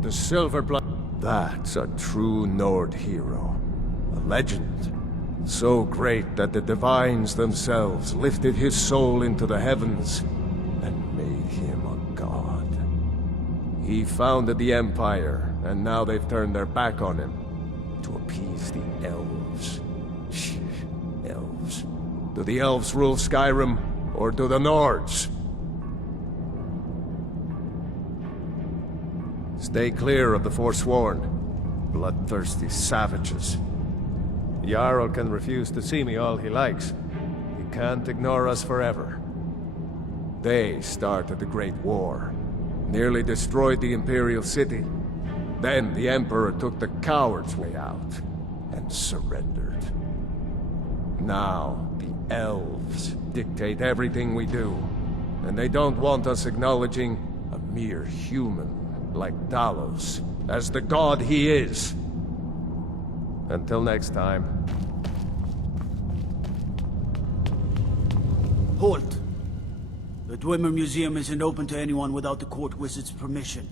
The Silver Blood. That's a true Nord hero. A legend. So great that the divines themselves lifted his soul into the heavens and made him a god. He founded the Empire, and now they've turned their back on him to appease the elves. Elves. Do the elves rule Skyrim, or do the Nords? Stay clear of the Forsworn. Bloodthirsty savages. Jarl can refuse to see me all he likes. He can't ignore us forever. They started the Great War. Nearly destroyed the Imperial City. Then the Emperor took the coward's way out and surrendered. Now, the elves dictate everything we do. And they don't want us acknowledging a mere human like Talos as the god he is. Until next time. Halt! The Dwemer Museum isn't open to anyone without the court wizard's permission.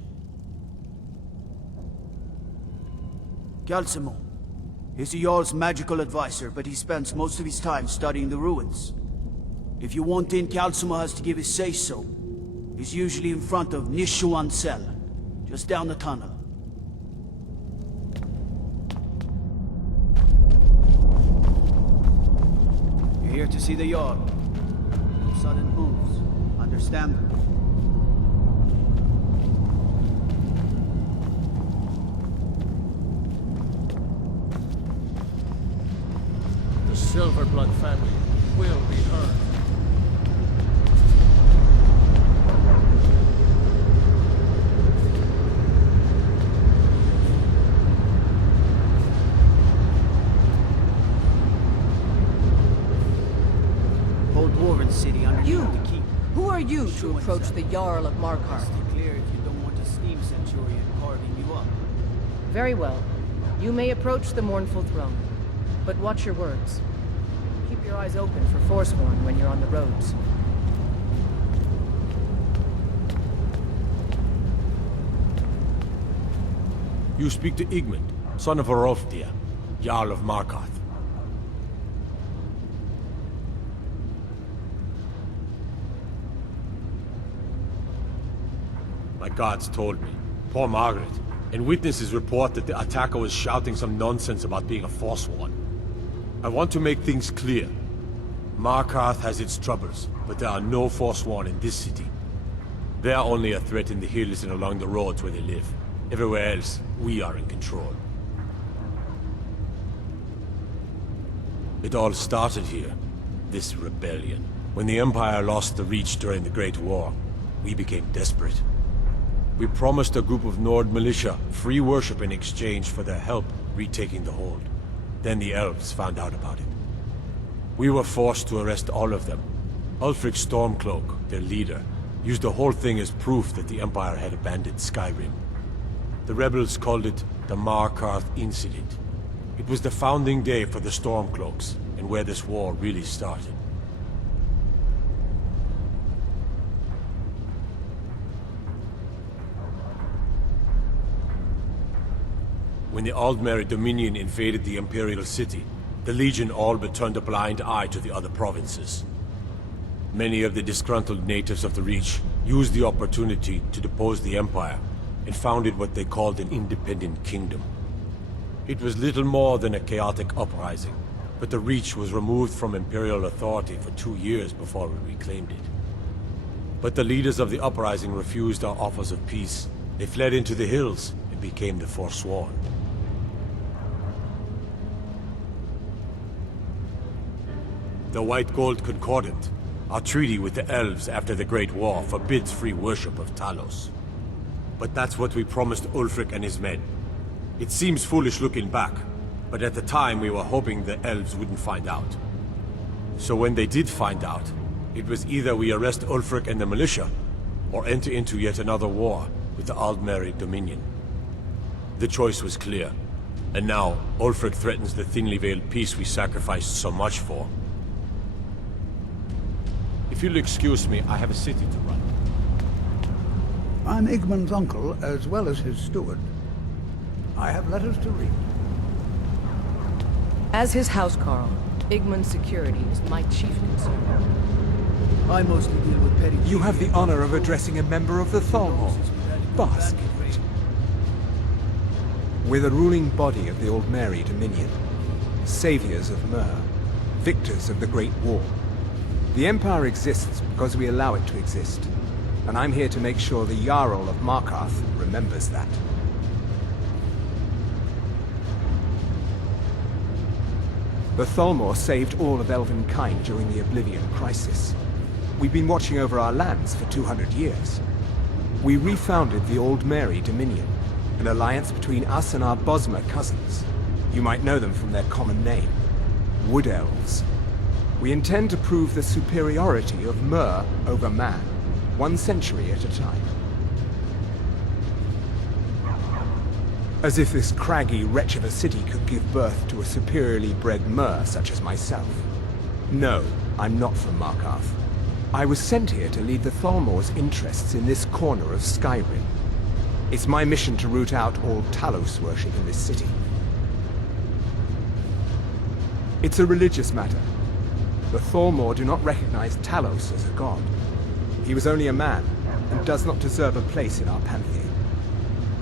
Calcimo. He's the Jarl's magical advisor, but he spends most of his time studying the ruins. If you want in, Calcimo has to give his say-so. He's usually in front of Nishuan Cell, just down the tunnel. You're here to see the Jarl. No sudden moves. Understand? The Silverblood family will be heard. Whole Dwarven city underneath the keep. Who are you to approach the Jarl of Markarth? Stay clear if you don't want a steam centurion carving you up. Very well. You may approach the mournful throne. But watch your words. Keep your eyes open for Forsworn when you're on the roads. You speak to Igmund, son of Arolfdir, Jarl of Markarth. My gods told me, poor Margaret, and witnesses report that the attacker was shouting some nonsense about being a Forsworn. I want to make things clear. Markarth has its troubles, but there are no Forsworn in this city. They are only a threat in the hills and along the roads where they live. Everywhere else, we are in control. It all started here, this rebellion. When the Empire lost the Reach during the Great War, we became desperate. We promised a group of Nord militia free worship in exchange for their help retaking the hold. Then the elves found out about it. We were forced to arrest all of them. Ulfric Stormcloak, their leader, used the whole thing as proof that the Empire had abandoned Skyrim. The rebels called it the Markarth Incident. It was the founding day for the Stormcloaks, and where this war really started. When the Aldmeri Dominion invaded the Imperial City, the Legion all but turned a blind eye to the other provinces. Many of the disgruntled natives of the Reach used the opportunity to depose the Empire, and founded what they called an independent kingdom. It was little more than a chaotic uprising, but the Reach was removed from Imperial authority for 2 years before we reclaimed it. But the leaders of the uprising refused our offers of peace. They fled into the hills and became the Forsworn. The White Gold Concordant, our treaty with the elves after the Great War, forbids free worship of Talos. But that's what we promised Ulfric and his men. It seems foolish looking back, but at the time we were hoping the elves wouldn't find out. So when they did find out, it was either we arrest Ulfric and the militia, or enter into yet another war with the Aldmeri Dominion. The choice was clear, and now Ulfric threatens the thinly veiled peace we sacrificed so much for. If you'll excuse me, I have a city to run. I'm Igmund's uncle, as well as his steward. I have letters to read. As his housecarl, Igmund's security is my chief concern. I mostly deal with petty... You have the honor of addressing a member of the Thalmor. Bask in it. We're the ruling body of the Aldmeri Dominion. Saviors of Myr. Victors of the Great War. The Empire exists because we allow it to exist. And I'm here to make sure the Jarl of Markarth remembers that. The Thalmor saved all of Elvenkind during the Oblivion Crisis. We've been watching over our lands for 200 years. We refounded the Aldmeri Dominion, an alliance between us and our Bosmer cousins. You might know them from their common name, Wood Elves. We intend to prove the superiority of Myr over man, 1 century at a time. As if this craggy wretch of a city could give birth to a superiorly bred Myr such as myself. No, I'm not from Markarth. I was sent here to lead the Thalmor's interests in this corner of Skyrim. It's my mission to root out all Talos worship in this city. It's a religious matter. The Thalmor do not recognize Talos as a god. He was only a man, and does not deserve a place in our pantheon.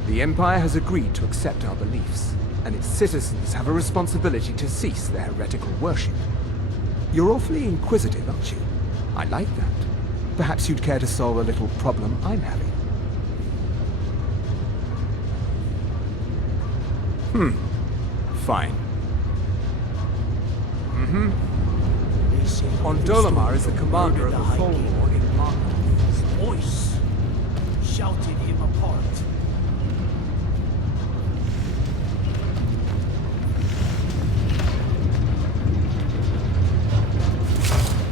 The Empire has agreed to accept our beliefs, and its citizens have a responsibility to cease their heretical worship. You're awfully inquisitive, aren't you? I like that. Perhaps you'd care to solve a little problem I'm having. Fine. Ondolamar is the commander of the Thalmor in Markarth. His voice shouted him apart.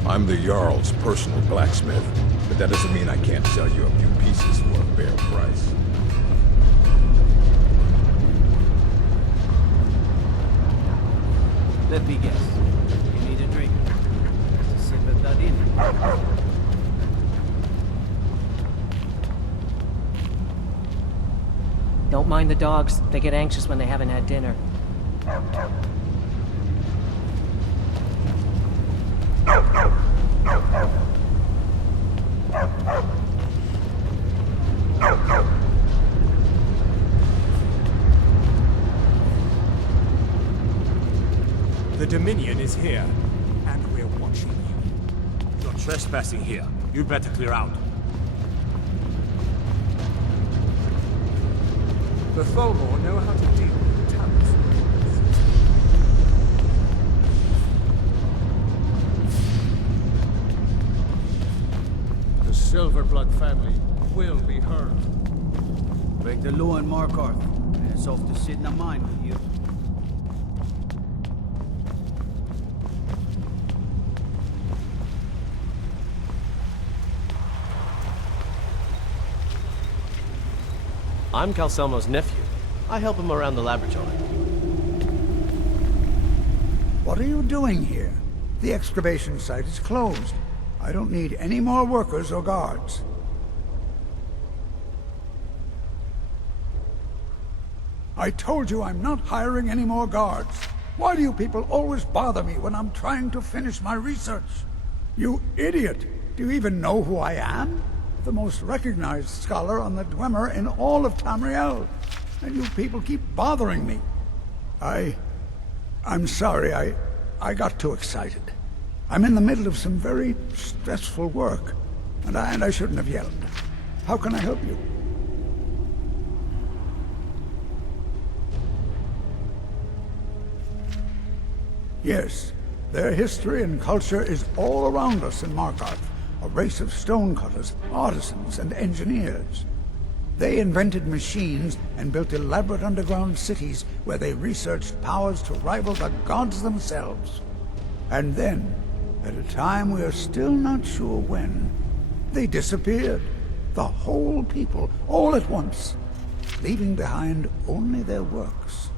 I'm the Jarl's personal blacksmith, but that doesn't mean I can't sell you a few pieces for a fair price. Let me guess. You need a drink. There's a sip of that in. Don't mind the dogs. They get anxious when they haven't had dinner. The Dominion is here, and we're watching you. You're trespassing here. You'd better clear out. The Thalmor know how to deal with the Talos. The Silverblood family will be heard. Break the law in Markarth, and it's off to sit in a mine with you. I'm Calcelmo's nephew. I help him around the laboratory. What are you doing here? The excavation site is closed. I don't need any more workers or guards. I told you I'm not hiring any more guards. Why do you people always bother me when I'm trying to finish my research? You idiot! Do you even know who I am? The most recognized scholar on the Dwemer in all of Tamriel. And you people keep bothering me. I'm sorry, I got too excited. I'm in the middle of some very stressful work, and I shouldn't have yelled. How can I help you? Yes, their history and culture is all around us in Markarth. A race of stonecutters, artisans, and engineers. They invented machines and built elaborate underground cities where they researched powers to rival the gods themselves. And then, at a time we are still not sure when, they disappeared. The whole people, all at once, leaving behind only their works.